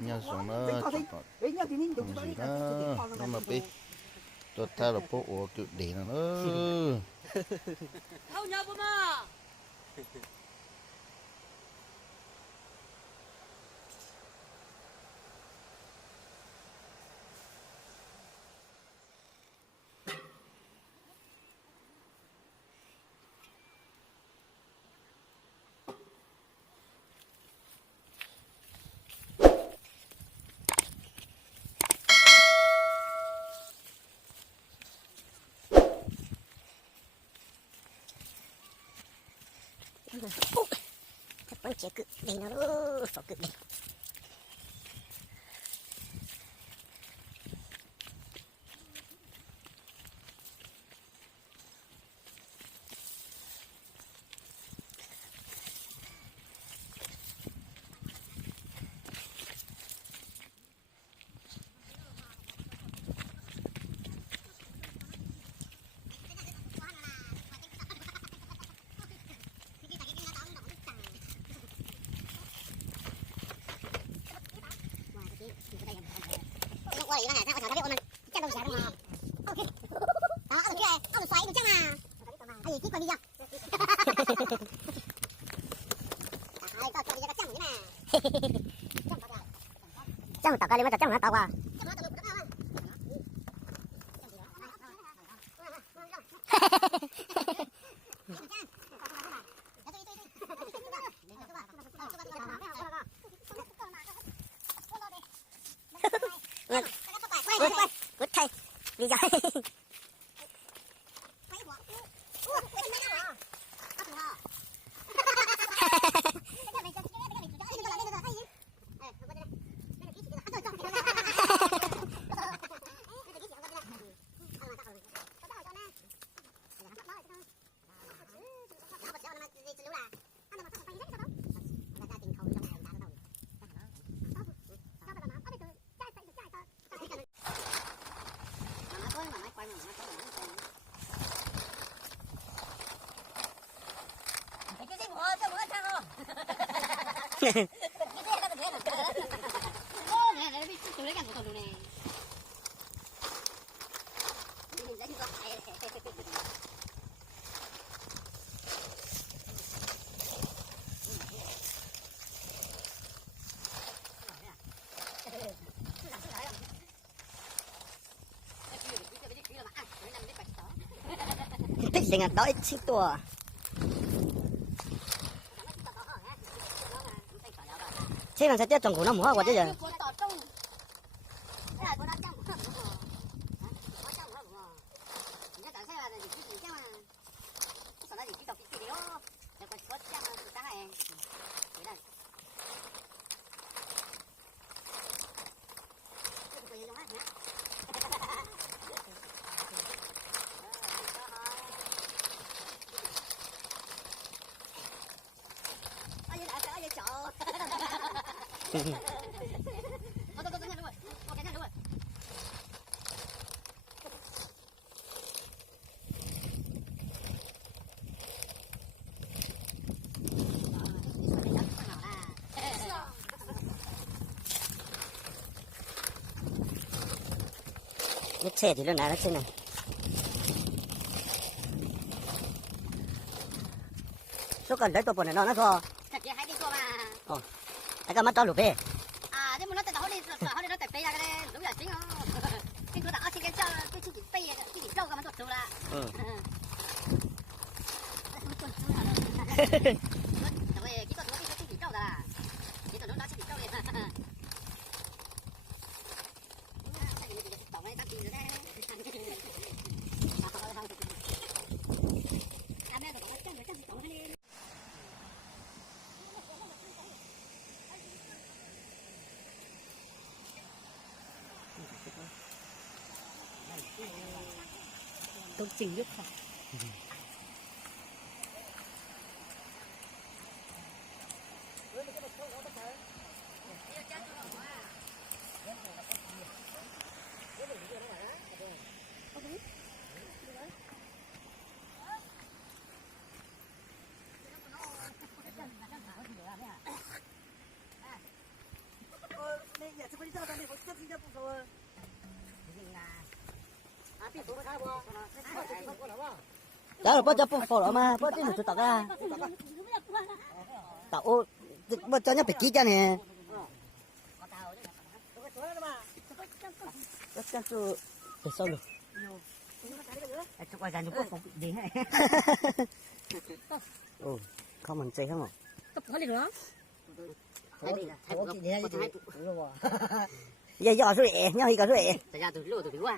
nhau sống nó gì đó nó mà bị tôi thay là phố ổ kiểu để nó Thâu nhau mà. 첫 번째 끝 레이너로 끝 레이너. qua ý là sao ở đó biết ôn chắc đâu đúng không? Ok. Đó, ở kia này, ông xoáy được chắc mà. Anh gì quay video. Ai tao cho đi ra chắc thế nào. Chắc tao cái mà chắc nó tao qua. Good thầy. Đi rồi. thích gì ngặt đói xích tua thế mà sẽ tiếp trồng của nó mua qua chứ giờ nhất xe thì nó nãy nó trên này số cần lấy tôi bọn này nó thôi ai cả mắt to lụp đi À, nhưng mà nó tại đó đi nó tại bây giờ cái đúng là chính không cái tôi đã cái chỉ bây giờ cái chỉ trâu cái mà tôi là rồi kỹ thuật nó cái chỉ trâu là kỹ thuật nó chỉ trâu này công trình nước sạch. đó là bắt cho phổ đó mà bắt đi một chút tao ra tao bắt cho nhá phải kỹ cái này bắt cho chú phải sao được chụp qua dàn chụp không gì hết ồ không mình chơi không ạ giờ giờ rồi nhau thì có rồi tại ra từ lúa từ lúa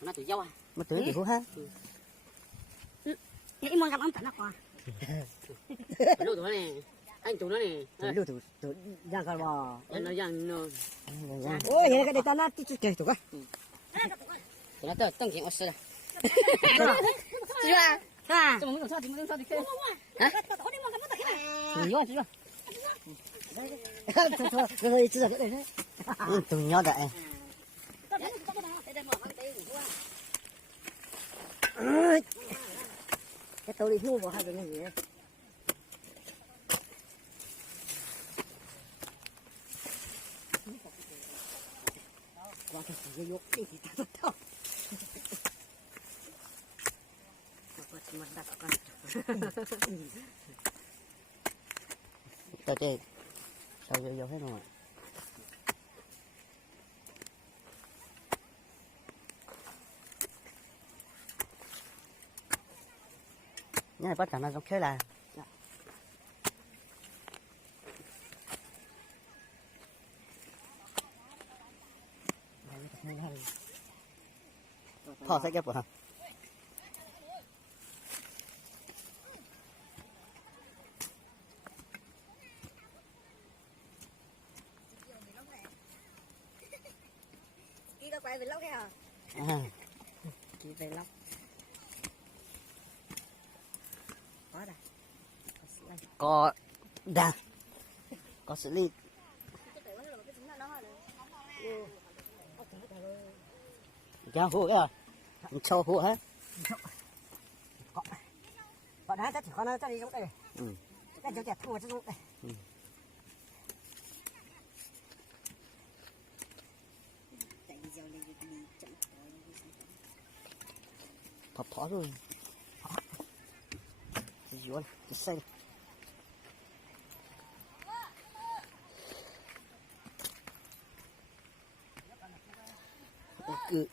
nó từ dâu mà tưởng gì ha Ini mau ngam tanah kok. lúa từ này anh tụi nó này lu tu jangan kalau nó dàn nó oh ya cái tanah tu tu tu nó tao tăng chuyện ở đây Chưa? Ha. cho mình sao thì mình sao thì kia nhiều chứ rồi chưa được đấy từng nhau đấy cái tôi đi hưu vào hai cái gì qua cái gì vô cái gì tao tao tao chơi tao vô hết rồi nhá bắt đầu nó giống thế là thọ sẽ kẹp vào Đi đâu quay về lóc hả? đi về lắm có đà có xử lý cho hũ à cho hũ hả có đá chắc chỉ có nó chắc đi giống đây cái chỗ chặt thua chứ giống đây thọt thỏ rồi dọn xanh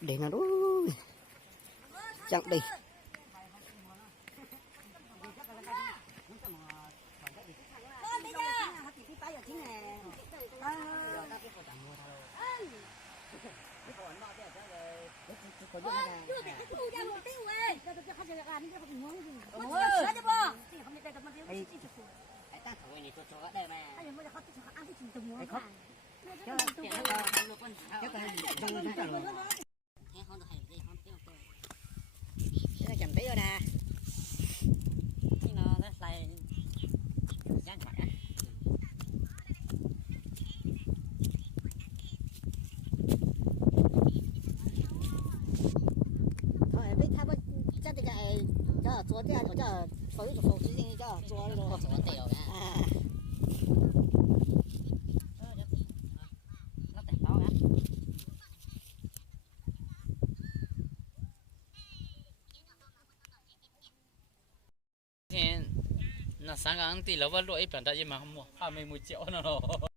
để nó đúng chẳng đi chậm tí rồi nè nó lại dán phải thôi biết thay bên chắc thì cái cho chúa cái cho phối cho cái gì cho chúa rồi nó tiểu nha nó tẹt to nha nó sáng ngang tỷ lắm vật lỗi bản đại mà không mua 20 triệu nó